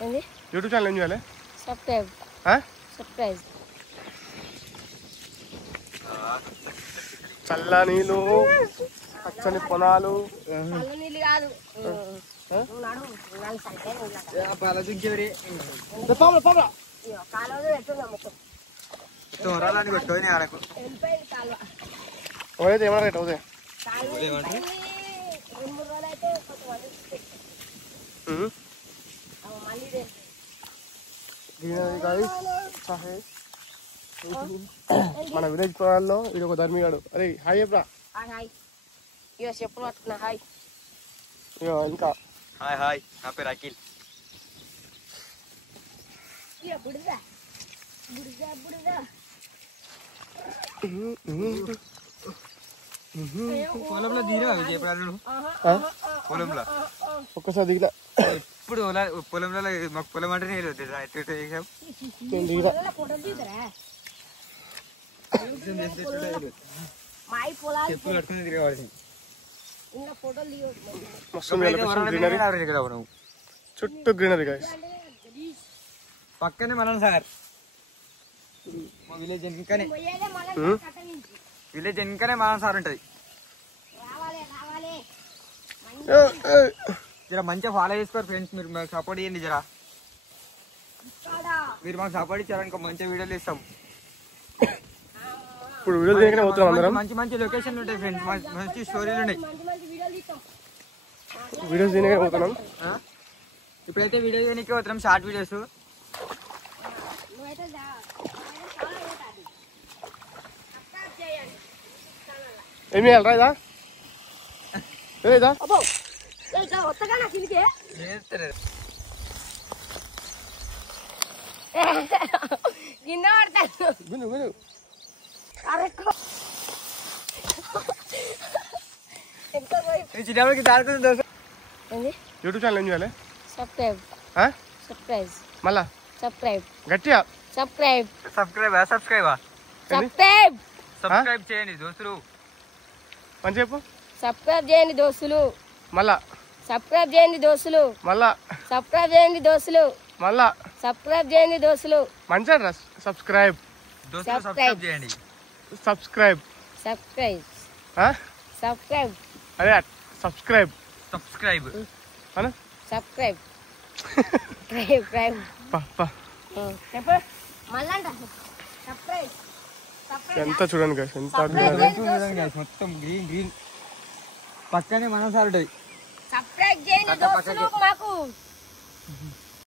YouTube channel ఏం చేయాలి? Subscribe. చల్ల నీళ్ళు, పచ్చని పొలాలు. నీళ్ళు కాదు ఎవరైతే ఏమన్నా రేట్ అవుతాయి. మన విలేజ్ పొలాల్లో ఇది ఒక ధర్మిగాడు. అరే హాయ్ చెప్పరా. చెప్పులు పట్టుకున్నా. హాయ్. ఇంకా హాయ్ నా పేరు అఖిల్. పొలంలో దిగినా పొలంలో ఒక్కసారి దిగిలా. ఇప్పుడు పొలంలో మాకు పొలం అంటే నేను చెప్పులు కట్టుకుని తిరగవాల్సి. చుట్టూ గ్రీనరీ గైస్. పక్కనే మనం సార్ మా విలేజ్ వెనకనే మనం సార్ ఉంటది. జర మంచిగా ఫాలో చేసుకోరు ఫ్రెండ్స్. మీరు మాకు సపోర్ట్ చేయండి. జరా మీరు మాకు సపోర్ట్ ఇచ్చారు ఇంకా మంచి వీడియోలు ఇస్తాం. ఇప్పుడు వీడియోలు చేయగానే పోతున్నాం అందరం. మంచి మంచి లొకేషన్లు ఉంటాయి ఫ్రెండ్స్. మంచి స్టోరీలు ఉన్నాయి. వీడియోస్ చేయగానే పోతున్నాం. ఇప్పుడైతే వీడియో చేయడానికి పోతున్నాం. Short videos. ఏమి చేయాలరా ఇదా? ఏదా చిన్నప్పటికి దాడుతుంది దోశ. యూట్యూబ్ ఛానల్ ఏం చేయాలి? సబ్స్క్రైబ్. మళ్ళా సబ్స్క్రైబ్. గట్టిగా సబ్స్క్రైబ్ చేయండి దోస్తులు. మంచి చెప్పు. సబ్స్క్రైబ్ చేయండి దోస్తులు. మళ్ళా సబ్స్క్రైబ్ చేయండి దోస్తులు. మళ్ళా సబ్స్క్రైబ్ చేయండి దోస్తులు. మళ్ళా సబ్స్క్రైబ్ చేయండి దోస్తులు. మంచిగా సబ్స్క్రైబ్ చేయండి. సబ్స్క్రైబ్ అదే సబ్స్క్రైబ్ అనా సబ్స్క్రైబ్. ఎంత చూడండి guys, ఎంత మొత్తం గ్రీన్ గ్రీన్. పక్కనే మనం సార్ ఉంటుంది. సబ్స్క్రైబ్ చేయండి దోస్తులు. మాకు